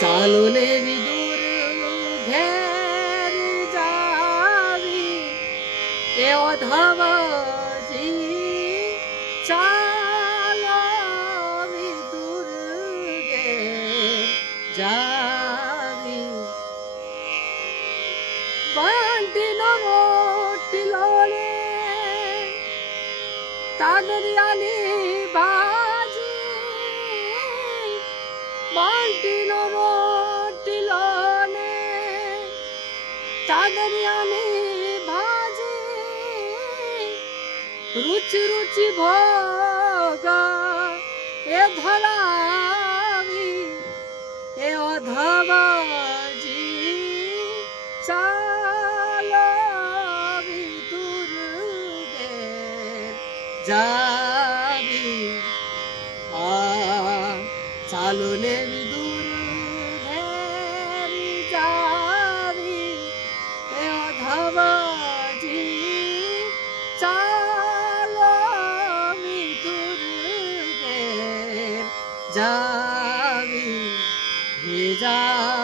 ચાલો ને વિદુર ઘેર જાવી એ ઓધવજી ચાલો વિદુર ઘેર જાવી બાંધીનો રોટલો રે તાદરિયાની ભાજી બાંધીનો રોટલો ને તાદરિયાની ભાજી રુચિ રુચિ ભોગ એ ધરાવી એ ઓધવજી ચાલો વિદુર ઘેર જાવી ચાલો ને વિદુર ઘેર જાવી એ ઓધવજી ચાલો વિદુર ઘેર જાવી હે જા